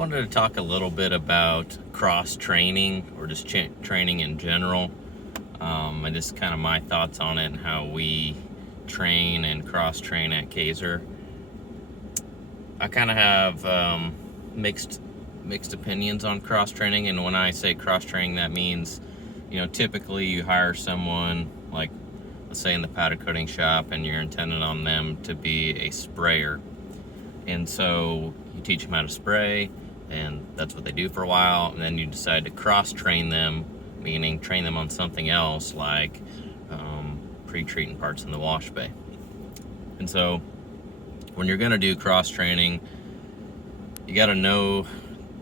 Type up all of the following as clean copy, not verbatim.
Wanted to talk a little bit about cross training or just training in general, and just kind of my thoughts on it and how we train and cross train at Kaiser. I kind of have mixed opinions on cross training, and when I say cross training, that means, typically you hire someone like, let's say in the powder coating shop, and you're intended on them to be a sprayer, and so you teach them how to spray, and that's what they do for a while, and then you decide to cross train them, meaning train them on something else like pre-treating parts in the wash bay. And so when you're going to do cross training, you got to know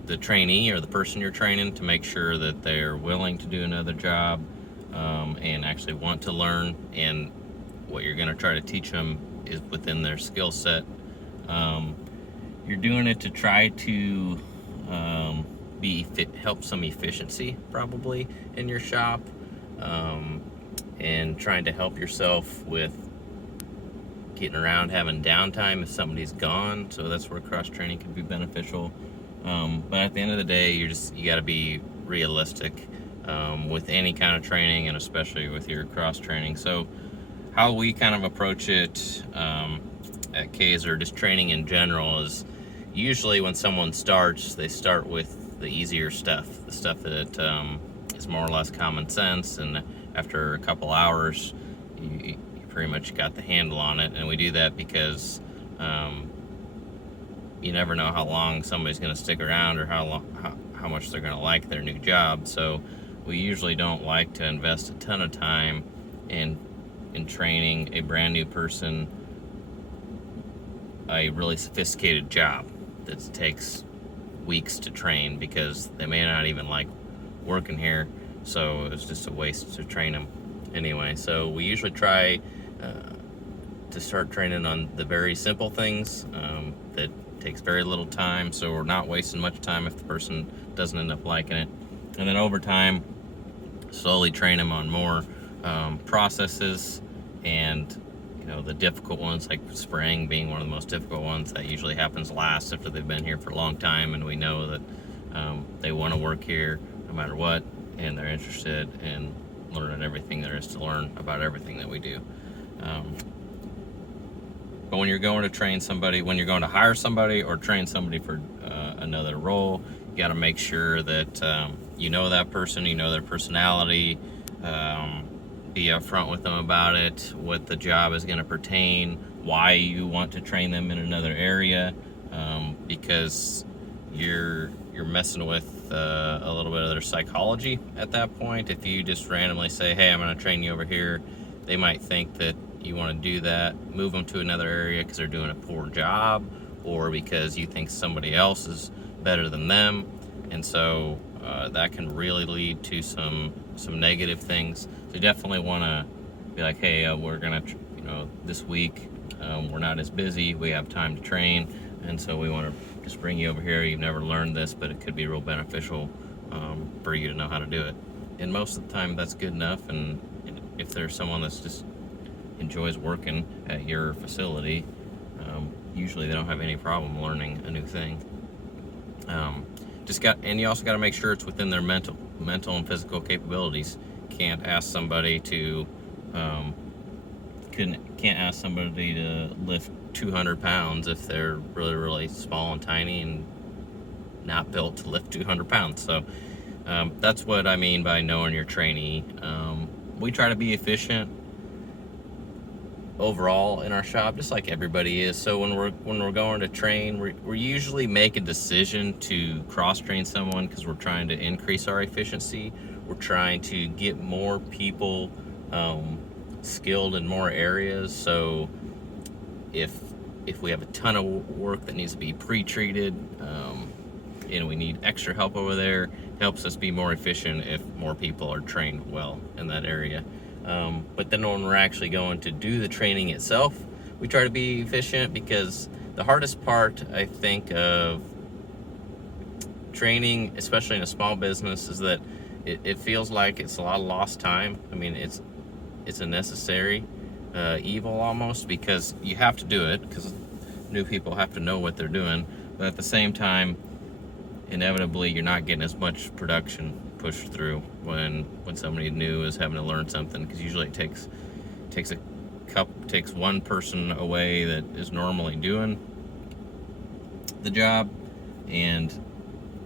the trainee or the person you're training to make sure that they're willing to do another job, and actually want to learn, and what you're going to try to teach them is within their skill set. You're doing it to try to help some efficiency probably in your shop, and trying to help yourself with getting around, having downtime if somebody's gone. So that's where cross training can be beneficial. But at the end of the day, you got to be realistic with any kind of training, and especially with your cross training. So how we kind of approach it at Kaiser, just training in general, is usually when someone starts, they start with the easier stuff, the stuff that is more or less common sense, and after a couple hours, you pretty much got the handle on it. And we do that because you never know how long somebody's going to stick around, or how much they're going to like their new job. So we usually don't like to invest a ton of time in training a brand new person a really sophisticated job that takes weeks to train, because they may not even like working here, so it's just a waste to train them anyway. So we usually try to start training on the very simple things that takes very little time, so we're not wasting much time if the person doesn't end up liking it. And then over time, slowly train them on more processes, and the difficult ones, like spraying being one of the most difficult ones. That usually happens last after they've been here for a long time, and we know that they want to work here no matter what, and they're interested in learning everything there is to learn about everything that we do. But when you're going to train somebody, when you're going to hire somebody or train somebody for another role, you got to make sure that you know that person, you know their personality, be upfront with them about it, what the job is going to pertain, why you want to train them in another area, because you're messing with a little bit of their psychology at that point. If you just randomly say, hey, I'm going to train you over here, they might think that you want to do that, move them to another area because they're doing a poor job, or because you think somebody else is better than them. And so that can really lead to some negative things. So you definitely want to be like, hey, we're gonna this week we're not as busy, we have time to train, and so we want to just bring you over here. You've never learned this, but it could be real beneficial for you to know how to do it. And most of the time that's good enough. And if there's someone that's just enjoys working at your facility, usually they don't have any problem learning a new thing. And you also got to make sure it's within their mental and physical capabilities. Can't ask somebody to lift 200 pounds if they're really, really small and tiny and not built to lift 200 pounds. So that's what I mean by knowing your trainee. We try to be efficient overall in our shop, just like everybody is. So when we're going to train, we usually make a decision to cross train someone because we're trying to increase our efficiency. We're trying to get more people skilled in more areas. So if we have a ton of work that needs to be pre-treated, and we need extra help over there, it helps us be more efficient if more people are trained well in that area. But then when we're actually going to do the training itself, we try to be efficient, because the hardest part, I think, of training, especially in a small business, is that it feels like it's a lot of lost time. I mean, it's a necessary evil almost, because you have to do it, because new people have to know what they're doing. But at the same time, inevitably you're not getting as much production pushed through when somebody new is having to learn something, because usually it takes one person away that is normally doing the job, and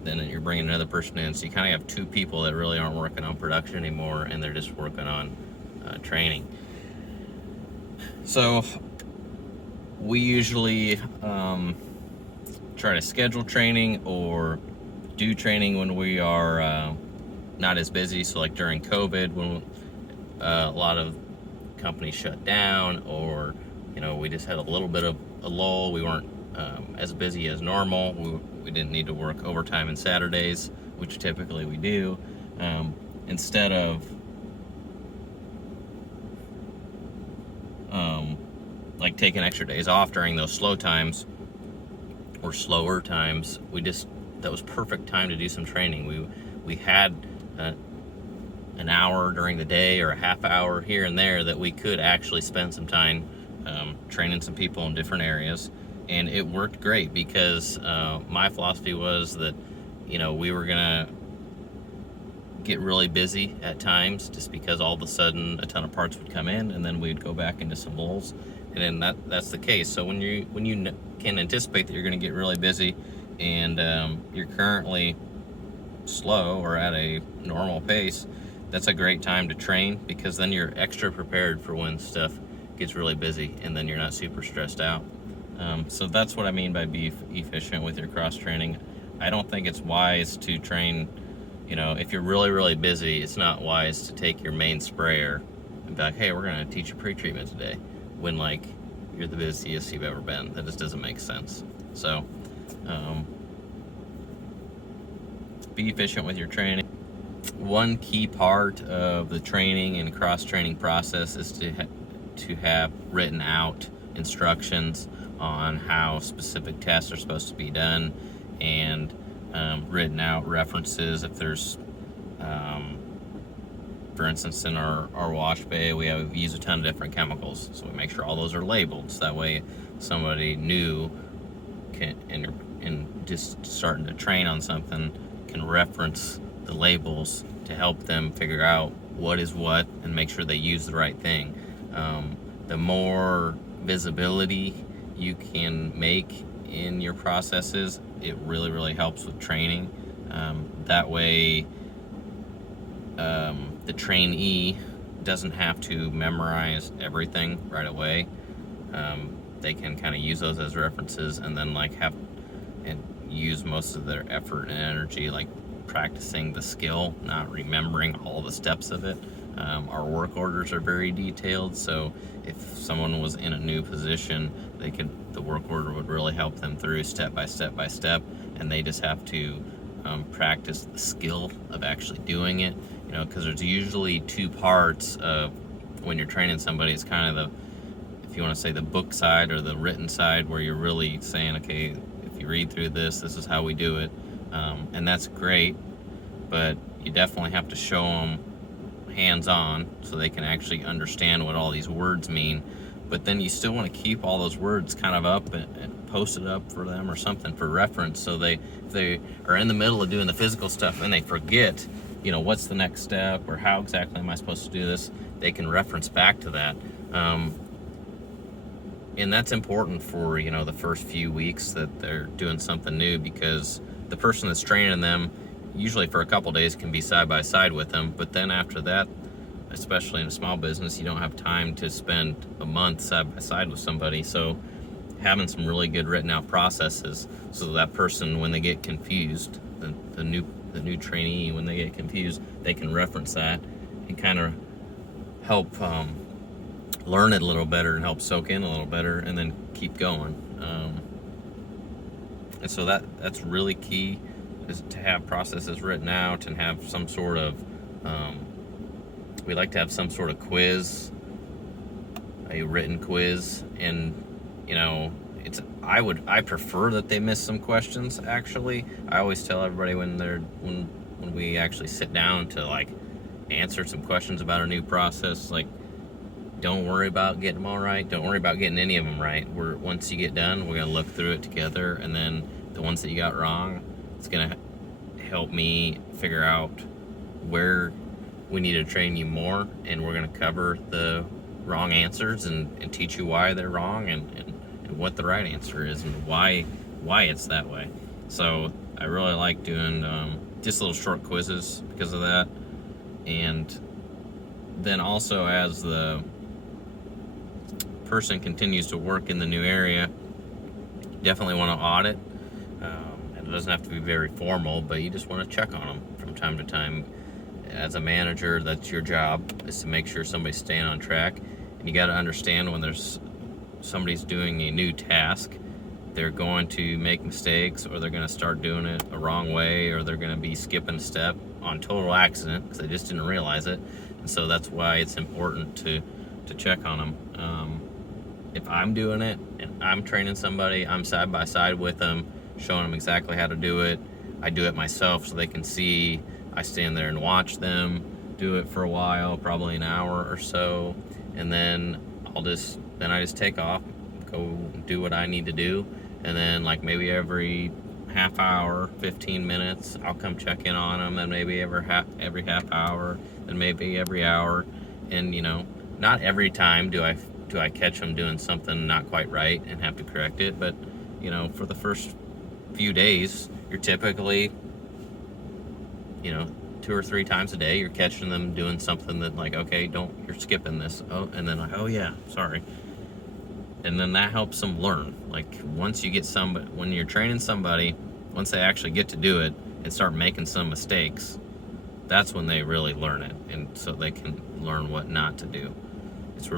then you're bringing another person in, so you kind of have two people that really aren't working on production anymore, and they're just working on training. So we usually try to schedule training or do training when we are not as busy. So like during COVID, when a lot of companies shut down, or we just had a little bit of a lull, we weren't as busy as normal. We didn't need to work overtime and Saturdays, which typically we do. Instead of like taking extra days off during those slow times or slower times, that was perfect time to do some training. We had an hour during the day or a half hour here and there that we could actually spend some time training some people in different areas, and it worked great, because my philosophy was that we were gonna get really busy at times, just because all of a sudden a ton of parts would come in, and then we'd go back into some lulls, and then that's the case. So when you can anticipate that you're going to get really busy, and you're currently slow or at a normal pace, that's a great time to train, because then you're extra prepared for when stuff gets really busy, and then you're not super stressed out. So that's what I mean by be efficient with your cross training. I don't think it's wise to train, if you're really, really busy, it's not wise to take your main sprayer and be like, hey, we're going to teach you pre-treatment today, when like you're the busiest you've ever been. That just doesn't make sense. So be efficient with your training. One key part of the training and cross-training process is to have written out instructions on how specific tests are supposed to be done, and written out references. If there's, for instance, in our wash bay, we use a ton of different chemicals, so we make sure all those are labeled, so that way somebody new and just starting to train on something can reference the labels to help them figure out what is what and make sure they use the right thing. The more visibility you can make in your processes, it really, really helps with training. That way the trainee doesn't have to memorize everything right away. They can kind of use those as references, and then use most of their effort and energy practicing the skill, not remembering all the steps of it. Our work orders are very detailed, so if someone was in a new position, the work order would really help them through step by step by step, and they just have to practice the skill of actually doing it. Because there's usually two parts of when you're training somebody. It's kind of if you want to say, the book side or the written side, where you're really saying, okay, if you read through this is how we do it, and that's great, but you definitely have to show them hands-on so they can actually understand what all these words mean. But then you still want to keep all those words kind of up and post it up for them or something for reference, so if they are in the middle of doing the physical stuff and they forget what's the next step, or how exactly am I supposed to do this, they can reference back to that. And that's important for the first few weeks that they're doing something new, because the person that's training them, usually for a couple days, can be side by side with them. But then after that, especially in a small business, you don't have time to spend a month side by side with somebody. So having some really good written out processes, so that person, when they get confused, the new trainee, when they get confused, they can reference that and kind of help learn it a little better and help soak in a little better, and then keep going. And so that's really key, is to have processes written out and have some sort of we like to have some sort of quiz, a written quiz. And I prefer that they miss some questions. Actually, I always tell everybody when we actually sit down to answer some questions about a new process, don't worry about getting them all right. Don't worry about getting any of them right. Once you get done, we're gonna look through it together, and then the ones that you got wrong, it's gonna help me figure out where we need to train you more, and we're going to cover the wrong answers and teach you why they're wrong, and what the right answer is, and why it's that way. So I really like doing just little short quizzes because of that. And then also, as the person continues to work in the new area, definitely want to audit. It doesn't have to be very formal, but you just want to check on them from time to time. As a manager, that's your job, is to make sure somebody's staying on track. And you got to understand, when there's somebody's doing a new task, they're going to make mistakes, or they're going to start doing it a wrong way, or they're going to be skipping a step on total accident because they just didn't realize it. And so that's why it's important to check on them. If I'm doing it and I'm training somebody, I'm side by side with them, showing them exactly how to do it. I do it myself so they can see. I stand there and watch them do it for a while, probably an hour or so, and then I just take off, go do what I need to do, and then like maybe every half hour, 15 minutes, I'll come check in on them, and maybe every half hour, and maybe every hour. And not every time do I catch them doing something not quite right and have to correct it, but for the first few days, you're typically 2 or 3 times a day, you're catching them doing something that, like, okay, you're skipping this. Oh, and then like, oh yeah, sorry. And then that helps them learn. Like, when you're training somebody, once they actually get to do it and start making some mistakes, that's when they really learn it, and so they can learn what not to do. It's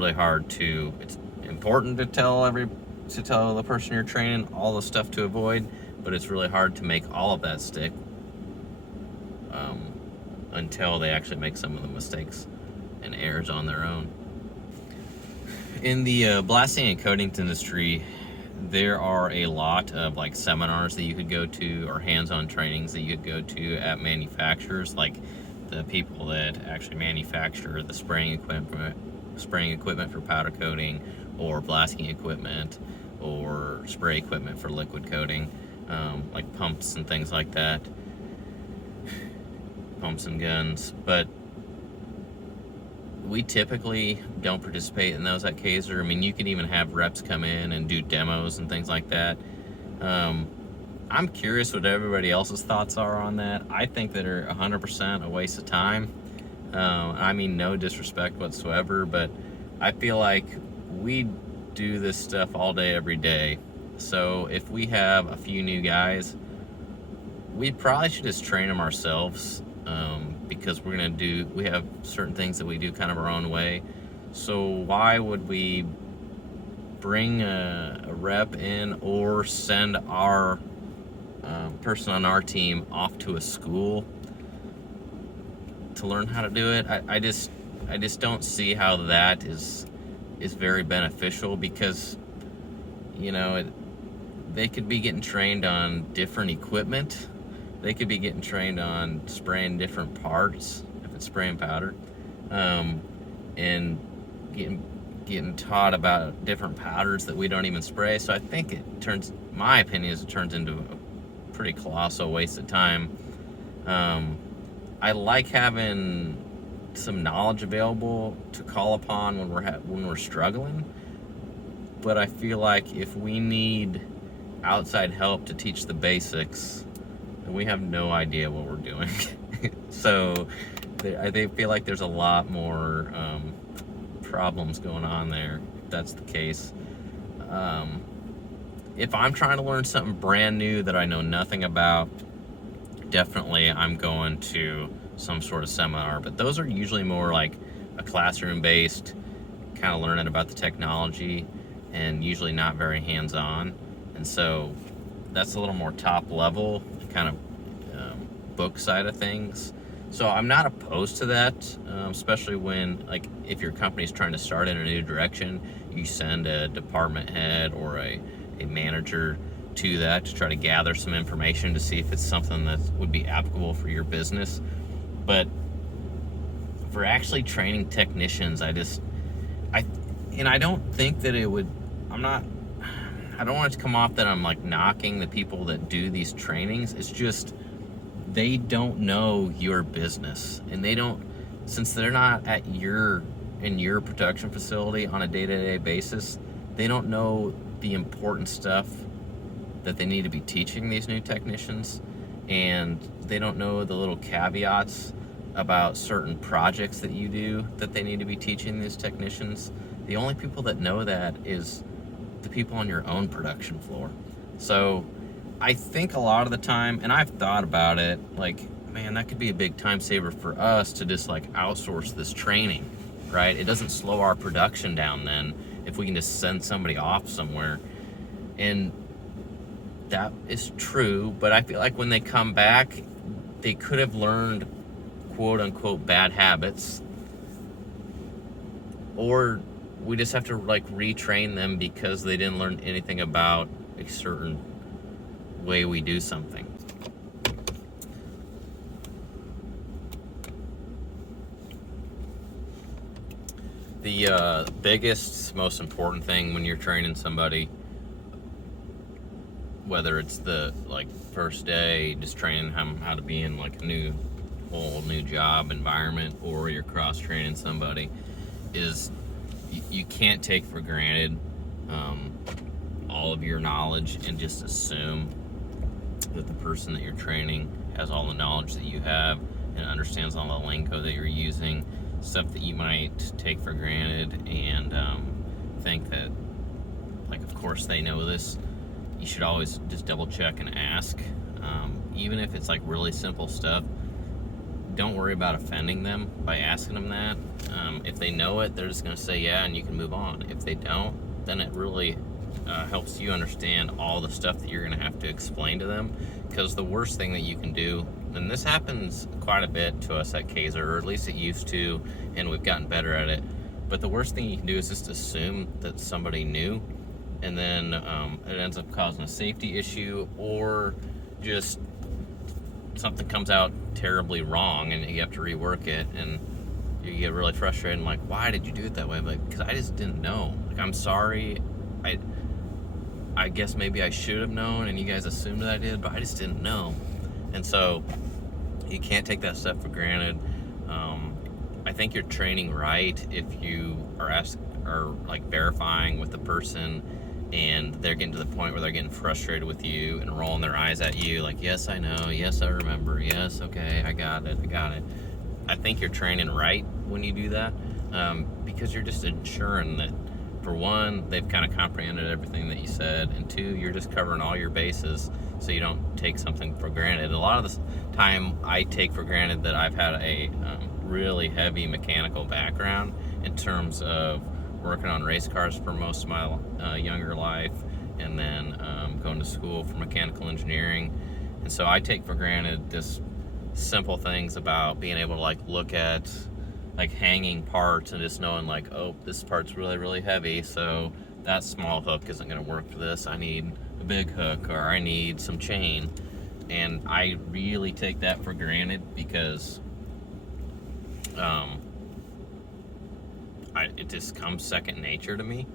important to tell the person you're training all the stuff to avoid, but it's really hard to make all of that stick until they actually make some of the mistakes and errors on their own. In the blasting and coating industry, there are a lot of like seminars that you could go to, or hands-on trainings that you could go to at manufacturers, like the people that actually manufacture the spraying equipment for powder coating, or blasting equipment, or spray equipment for liquid coating, like pumps and things like that, pumps and guns. But we typically don't participate in those at Kaiser. I mean, you can even have reps come in and do demos and things like that. I'm curious what everybody else's thoughts are on that. I think that are 100% a waste of time. I mean, no disrespect whatsoever, but I feel like we do this stuff all day, every day. So if we have a few new guys, we probably should just train them ourselves, because we have certain things that we do kind of our own way. So why would we bring a rep in, or send our person on our team off to a school to learn how to do it? I just don't see how that is very beneficial, because they could be getting trained on different equipment. They could be getting trained on spraying different parts, if it's spraying powder, and getting taught about different powders that we don't even spray. So I think my opinion is it turns into a pretty colossal waste of time. I like having some knowledge available to call upon when we're struggling, but I feel like if we need outside help to teach the basics, then we have no idea what we're doing. So I feel like there's a lot more problems going on there, if that's the case. If I'm trying to learn something brand new that I know nothing about, definitely I'm going to some sort of seminar, but those are usually more like a classroom based, kind of learning about the technology, and usually not very hands-on. And so that's a little more top level, kind of book side of things. So I'm not opposed to that, especially when, like, if your company's trying to start in a new direction, you send a department head or a manager to that to try to gather some information to see if it's something that would be applicable for your business. But for actually training technicians, I don't think that it would, I don't want it to come off that I'm like knocking the people that do these trainings. It's just they don't know your business, and they don't, since they're not at in your production facility on a day-to-day basis, they don't know the important stuff that they need to be teaching these new technicians, and they don't know the little caveats about certain projects that you do that they need to be teaching these technicians. The only people that know that is the people on your own production floor. So I think a lot of the time, and I've thought about it, like, man, that could be a big time saver for us to just like outsource this training, right? It doesn't slow our production down then if we can just send somebody off somewhere. And that is true, but I feel like when they come back, they could have learned quote unquote bad habits, or we just have to like retrain them because they didn't learn anything about a certain way we do something. The biggest, most important thing when you're training somebody, whether it's the like first day, just training them how to be in like a whole new job environment, or you're cross training somebody, is you can't take for granted all of your knowledge and just assume that the person that you're training has all the knowledge that you have and understands all the lingo that you're using, stuff that you might take for granted and think that, like, of course they know this. You should always just double check and ask, even if it's like really simple stuff. Don't worry about offending them by asking them that. If they know it, they're just going to say yeah, and you can move on. If they don't, then it really helps you understand all the stuff that you're going to have to explain to them. Because the worst thing that you can do, and this happens quite a bit to us at Kaiser, or at least it used to, and we've gotten better at it, but the worst thing you can do is just assume that somebody knew, and then it ends up causing a safety issue, or just something comes out terribly wrong and you have to rework it, and you get really frustrated and like, why did you do it that way? Like, because I just didn't know. Like, I'm sorry. I guess maybe I should have known and you guys assumed that I did, but I just didn't know. And so you can't take that stuff for granted. I think you're training right if you are like verifying with the person and they're getting to the point where they're getting frustrated with you and rolling their eyes at you like, yes, I know, yes, I remember, yes, okay, I got it. I think you're training right when you do that, because you're just ensuring that, for one, they've kind of comprehended everything that you said, and two, you're just covering all your bases so you don't take something for granted. A lot of the time I take for granted that I've had a really heavy mechanical background in terms of working on race cars for most of my younger life, and then going to school for mechanical engineering. And so I take for granted this simple things about being able to like look at like hanging parts and just knowing like, oh, this part's really, really heavy, so that small hook isn't going to work for this. I need a big hook, or I need some chain. And I really take that for granted because it just comes second nature to me.